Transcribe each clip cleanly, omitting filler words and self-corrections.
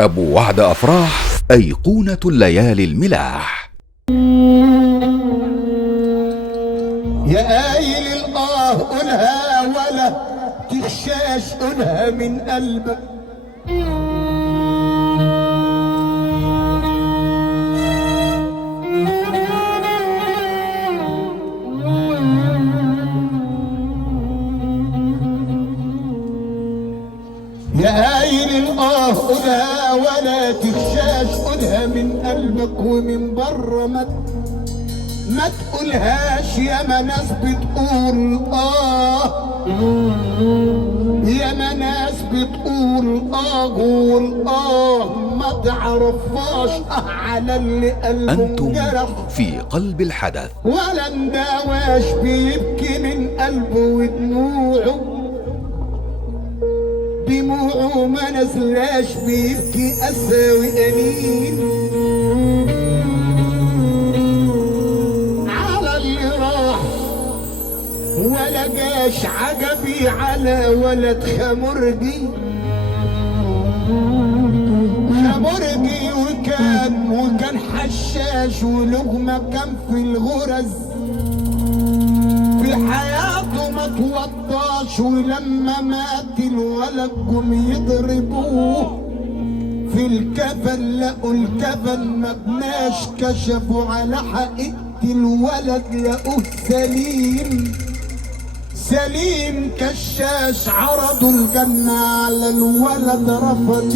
أبو وعد أفراح أيقونة الليالي الملاح. يا قايل الآه قولها ولا تخشاش قولها من قلبك. يا قايل الآه قولها ولا تخشاش قولها من قلبك، ومن بره ما تقولهاش. يا ما ناس بتقول يا ما ناس بتقول قول ما تعرفاش على اللي قلبه أنتم جرح في قلب الحدث. ولا نداواش بيبكي من قلبه ودموعه ما نزلاش بيبكي أساوي أنين على اللي راح، ولا جاش عجبي على ولد خمرجي وكان حشاش ولغمة كان في الغرز، في حياته ما توضاش، ولما مات الولد جم يضربوه في الكفن لقوا الكفن مبناش، كشفوا على حقيقة الولد لقوه سليم كشاش. عرضوا الجنة على الولد رفض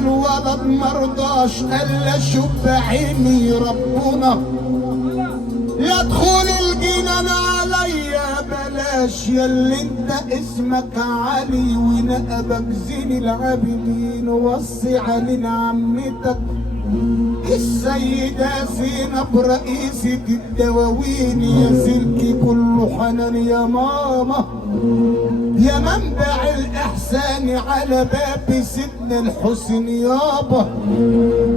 الولد مرضاش، قال شوف بعيني ربنا يدخل الجنان عليا بلاش، ياللي انت اسمك علي ونقبك زين العابدين، وصي علينا عمتك السيدة زينب رئيسة الدواوين، يا سلكي كله حنان يا ماما، يا منبع الإحسان على باب سيدنا الحسين يابا،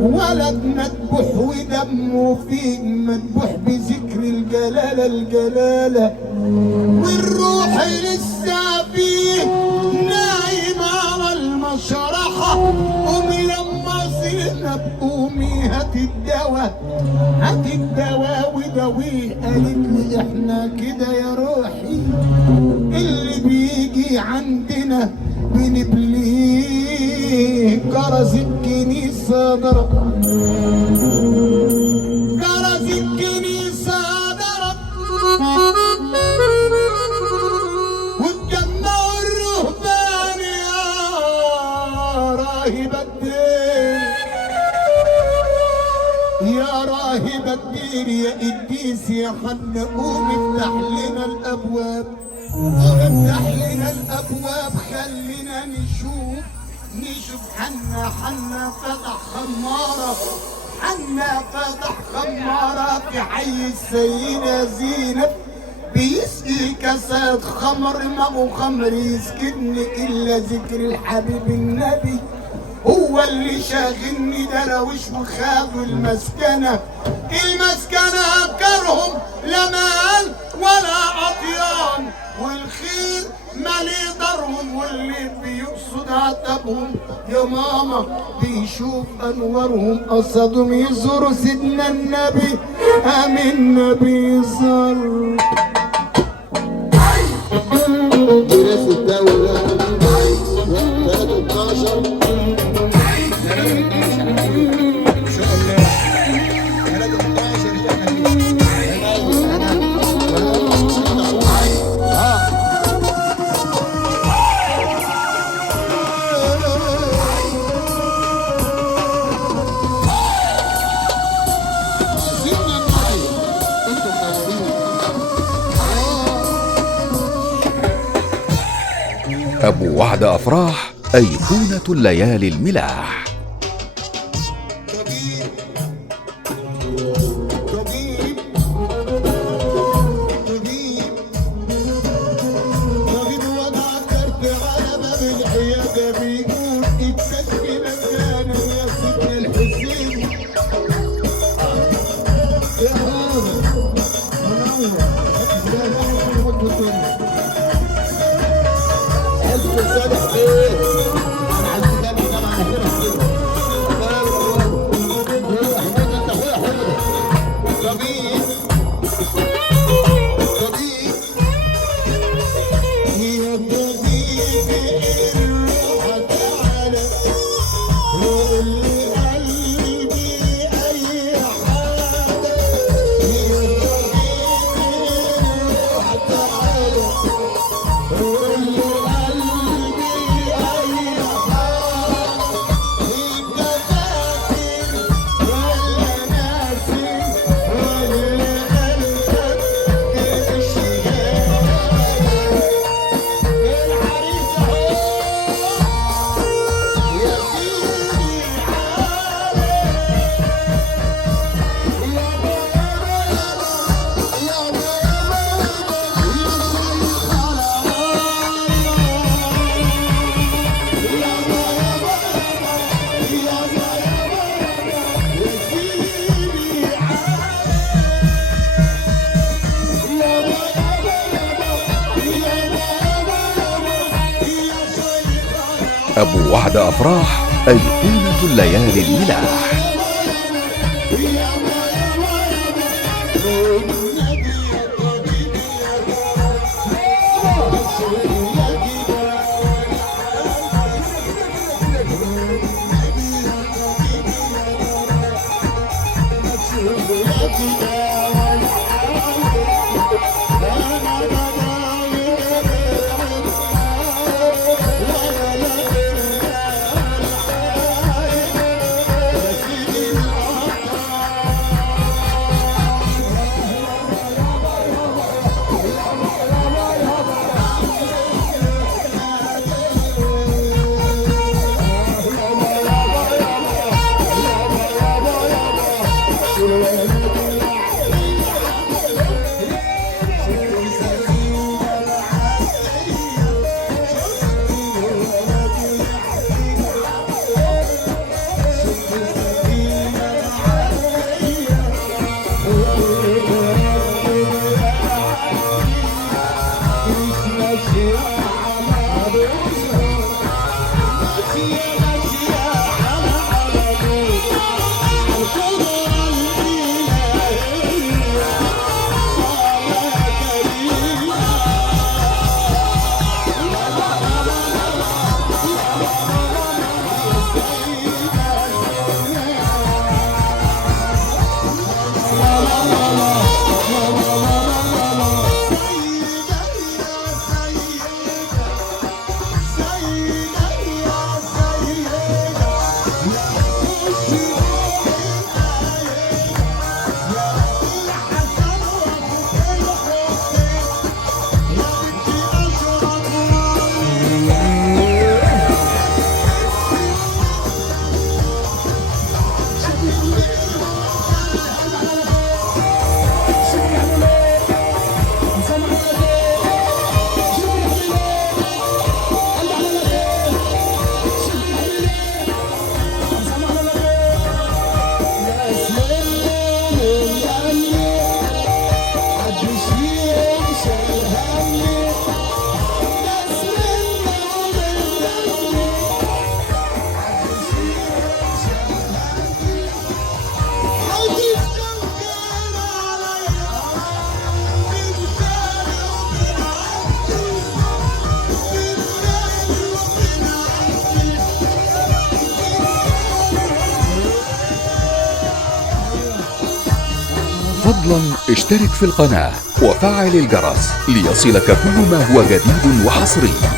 ولد مذبوح ودمه فيه مذبوح بذكر الجلالة والروح لسه فيه نايم على المشرحة. قومي يما زينب قومي هات الدواء وداويه. قالت لي احنا كده يا روحي اللي بيجي عندنا بنبليه. جرس الكنيسة ضرب واتجمعوا الرهبان يا راهب الدير يا قديس يا حن قوم افتح لنا الابواب، خلينا نشوف حنا فتح خمارة في حي السيدة زينب، بيسقي كاسات خمر ما خمر يسكنني الا ذكر الحبيب النبي، هو اللي شاغلني درويش وخاف المسكنة كرهم لا مال ولا عطيان، والخير مالي دارهم، واللي بيقصد عتبهم يا ماما بيشوف انوارهم، قصدهم يزوروا سيدنا النبي امين نبي يزور دراسة الدولة 13 أبو وعد أفراح أيقونة الليالي الملاح. صالح ايه؟ انا عايز أبو وعد أفراح، أيقونة الليالي الملاح. فضلا اشترك في القناة وفعل الجرس ليصلك كل ما هو جديد وحصري.